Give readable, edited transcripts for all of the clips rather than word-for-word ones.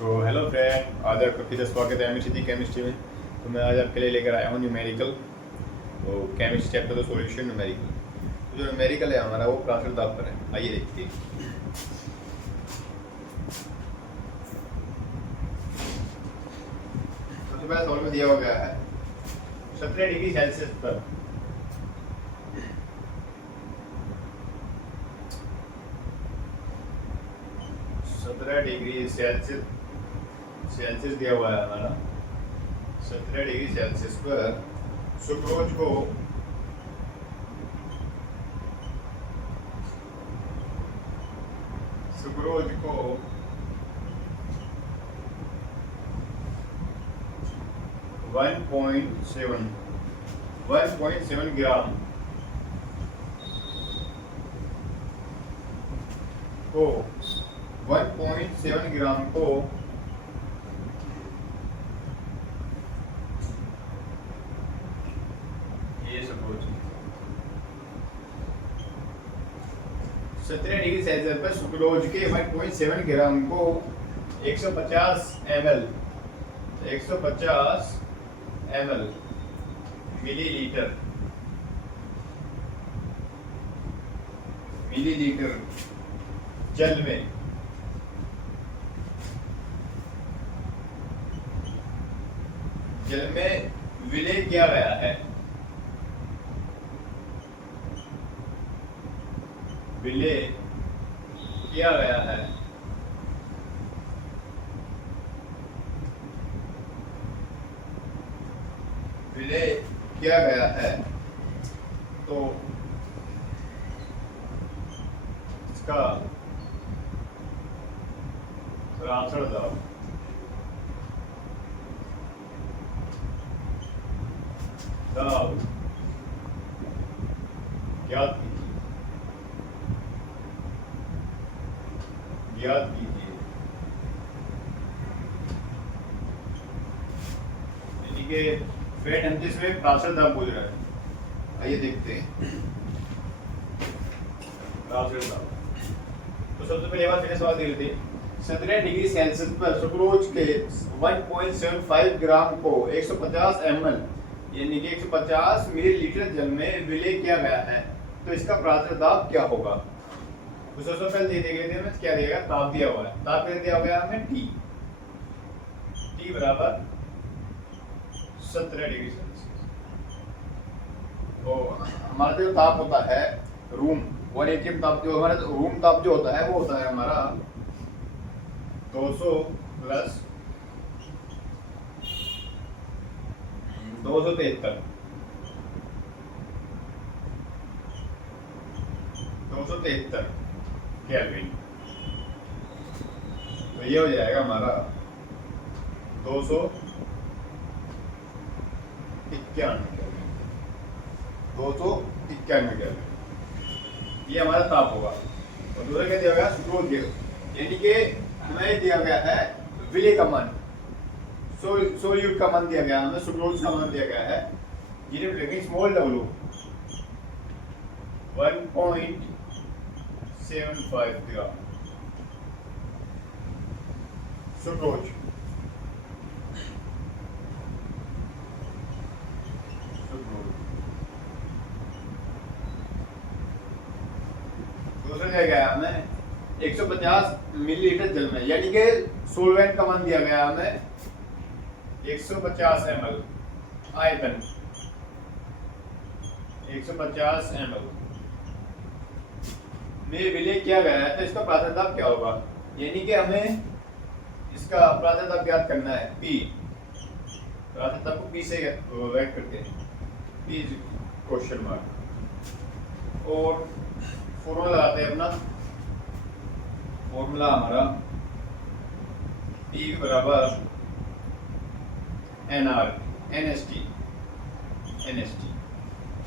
तो hello friend, आज आपका फिर से स्वागत है एमएससी केमिस्ट्री में। तो मैं आज आपके लिए लेकर आया हूँ न्यूमेरिकल। तो केमिस्ट्री चैप्टर तो सॉल्यूशन न्यूमेरिकल। तो जो न्यूमेरिकल है हमारा वो प्राचर दाब पर है। आइए देखते हैं। सबसे पहले सवाल में दिया हुआ गया है 17 डिग्री सेल्सियस पर 17 डिग्री सेल्सियस दिया हुआ है हमारा। 17 डिग्री सेल्सियस पर सुक्रोज को 1.7 ग्राम को 1.7 ग्राम को ये सपोज 17 डिग्री सेल्सियस पर सुक्रोज के 1.7 ग्राम को 150 ml मिलीलीटर जल में विलय किया गया है। विलय किया गया है तो इसका प्राचर दाब ज्ञात कीजिए। यानी कि फेट एम्प्टीज में प्राचर दाब बोल रहा है। आइए देखते हैं प्राचर दाब। तो सबसे पहले बात मैंने सवाल दे रहे थे 17 डिग्री सेल्सियस पर सुक्रोज के 1.75 ग्राम को 150 ml यानी कि 150 मिलीलीटर जल में विलय किया गया है। तो इसका प्राचर दाब क्या होगा? तो सबसे पहले दे दिए गए हमें क्या दिया, ताप दिया हुआ है। ताप क्या दिया गया हमें? T बराबर 17 डिग्री सेल्सियस। तो हमारा जो ताप होता है रूम 180 ताप, जो हमारा रूम ताप जो होता है वो होता है हमारा 200 प्लस 273 केल्विन। तो ये हो जाएगा हमारा 291 केल्विन। ये हमारा ताप होगा। और दूसरा क्या दिया गया? सुक्रोज के, यानी कि हमें दिया गया है विलय का मान, सोल्यूट का मान दिया गया, हमें सुक्रोज का मान दिया गया है। जिन्हें स्मॉल w 1.75 ग्राम सुक्रोज। दूसरा दिया गया हमें 150 मिलीलीटर जल में, यानी कि सोलवेंट का मान दिया गया हमें 150 ml आयतन 150 ml में विलय किया गया है। तो इसका प्राचर दाब क्या होगा? यानी कि हमें इसका प्राचर दाब ज्ञात करना है। P प्राचर दाब को P से राइट करते हैं, P क्वेश्चन मार्क, और फॉर्मूला लगाते हैं अपना। फॉर्मूला हमारा P बराबर NST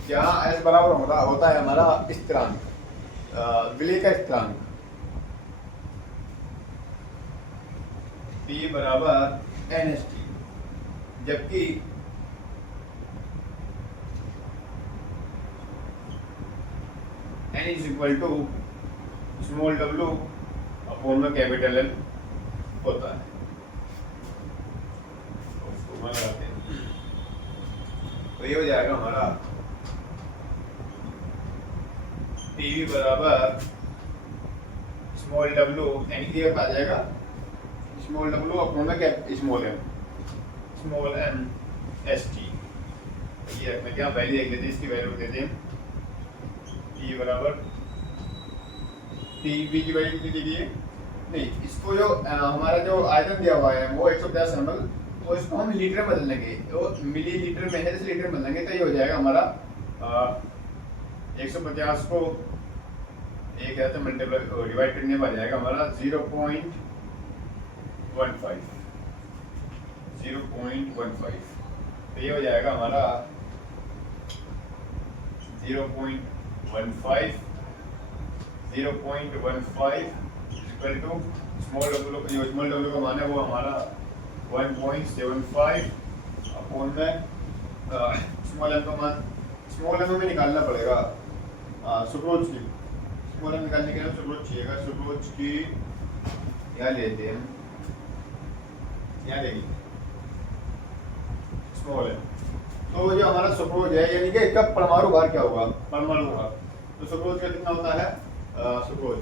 जहाँ S बराबर होता है हमारा स्थिरांक, विलय का स्थिरांक। P बराबर NST, जबकि n is equal to small w upon में कैपिटल N होता है। जाएगा हमारा पीवी बराबर स्मॉल डब्ल्यू यानी कि आ जाएगा स्मॉल डब्ल्यू अपॉन में क्या स्मॉल एम एस टी। ये मैं क्या वैल्यू देख लेते हैं, इसकी वैल्यू देते हैं पी बराबर पी की वैल्यू कितनी दी है नहीं, इसको जो हमारा जो आयतन दिया हुआ है वो 150 ml, तो इसको हम लीटर में बदल लेंगे, तो मिलीलीटर में है लीटर में बदलेंगे, तो ये हो जाएगा हमारा 150 को एक है तो मल्टीप्लाई डिवाइड करने पर आ जाएगा हमारा 0.15 तो ये हो जाएगा हमारा 0.15 इक्वल टू स्मॉल डब्ल्यू का मान है वो हमारा 1.75 अपॉन में स्मॉल एम का मान, स्मॉल एम में निकालना पड़ेगा सुक्रोज की, स्मॉल एम निकालने के लिए सुक्रोज चाहिएगा, सुक्रोज की यहाँ लेते हैं, यहाँ लेंगे स्मॉल एम। तो जो हमारा सुक्रोज है यानी कि इसका परमाणु भार क्या होगा, परमाणु भार, तो सुक्रोज का कितना होता है सुक्रोज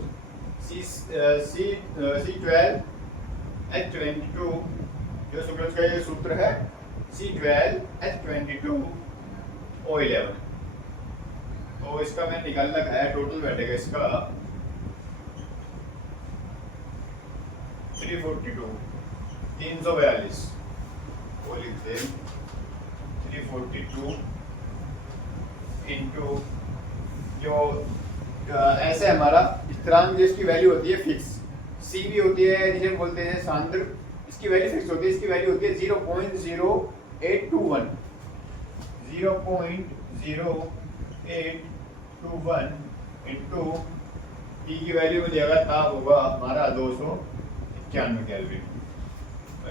C12H22, जो सुक्रोज का ये सूत्र है C12H22O11, तो इसका मैं निकालना है टोटल बैठेगा इसका 342 वो लिखते हैं 342 इंटू जो ऐसे हमारा स्थिरांक जिसकी वैल्यू होती है फिक्स, सी भी होती है जिसे बोलते हैं सांद्र, इसकी वैल्यू फिक्स होती है, इसकी वैल्यू होती है 0.0821 इंटू टी की वैल्यू में दिया ताप होगा हमारा 291 केल्विन।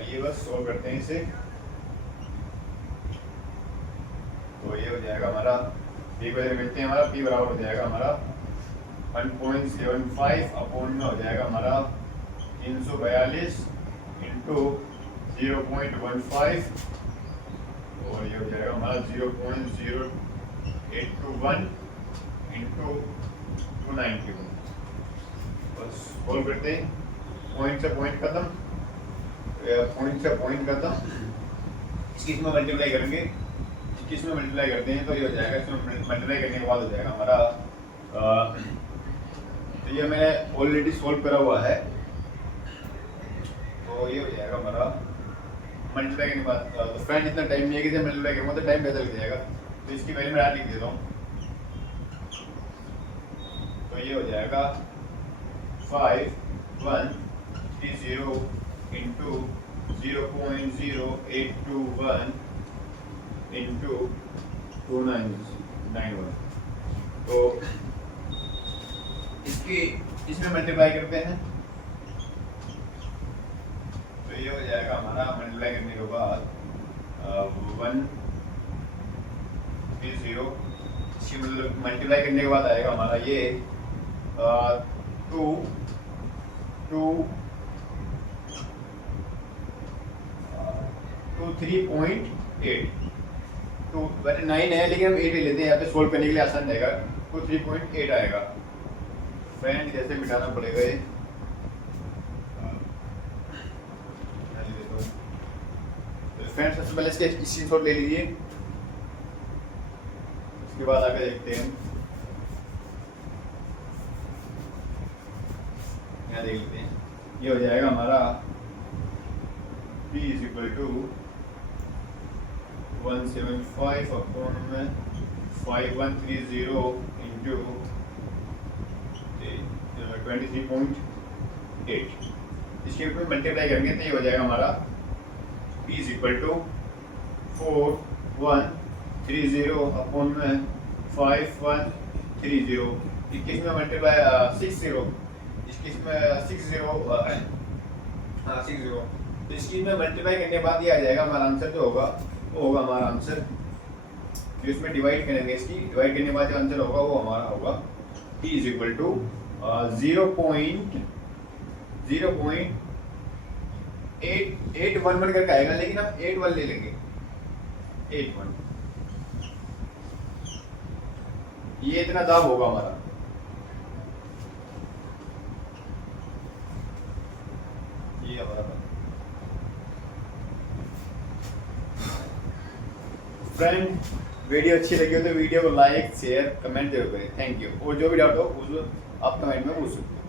ये बस सॉल्व करते हैं इसे, तो ये हो जाएगा हमारा पी को मिलते हैं हमारा पी बराबर हो जाएगा हमारा 1.75 अपॉन में हो जाएगा हमारा 342 इंटू 0.15 और ये हो जाएगा हमारा 0.0821 इंटू 291। बस सॉल्व करते हैं, पॉइंट से पॉइंट खत्म, इसकी इसमें मल्टीप्लाई करेंगे, इसमें मल्टीप्लाई करते हैं तो ये हो जाएगा, इसमें मल्टीप्लाई करने के बाद हो जाएगा हमारा तो ये मैंने ऑलरेडी सॉल्व करा हुआ है, तो ये हो जाएगा हमारा मल्टीप्लाई करने के बाद। तो फ्रेंड इतना टाइम नहीं है कि मल्टीप्लाई करूँगा तो टाइम बदल जाएगा, तो इसकी वैल्यू मैं लिख देता हूँ, तो ये हो जाएगा 5130 इंटू 0.0821 इंटू 2991, तो इसमें मल्टीप्लाई करते हैं तो ये हो जाएगा हमारा मल्टीप्लाई करने के बाद 130, इसकी मल्टीप्लाई करने के बाद आएगा हमारा ये 3.8 तो वैसे 9 है लेकिन हम 8 ले लेते हैं यहाँ पे सोल्व करने के लिए आसान रहेगा, तो 3.8 आएगा। फ्रेंड जैसे मिटाना पड़ेगा ये, फ्रेंड सबसे पहले इसके स्क्रीनशॉट ले लीजिए, उसके बाद आगे देखते हैं, यहाँ देख लेते हैं, ये हो जाएगा हमारा P is equal to 175 upon में 5130 इंटू 23.8, इसके ऊपर मल्टीप्लाई करेंगे तो ये हो जाएगा हमारा P is equal to 4130 upon में 5130, 21 में मल्टीप्लाई 60, इसकी में 60 तो इसकी में मल्टीप्लाई करने के बाद ये आ जाएगा हमारा आंसर जो होगा वो होगा हमारा आंसर, जो इसमें डिवाइड करेंगे, इसकी डिवाइड करने के बाद जो आंसर होगा वो हमारा होगा P इज इक्वल टू 0.0811 करके आएगा, लेकिन हम 81 ले लेंगे, 81 ये इतना दाब होगा हमारा। ये हमारा फ्रेंड, वीडियो अच्छी लगी हो तो वीडियो को लाइक शेयर कमेंट जरूर करें। Thank you. और जो भी डाउट हो उस आप कमेंट में पूछ सकते हो।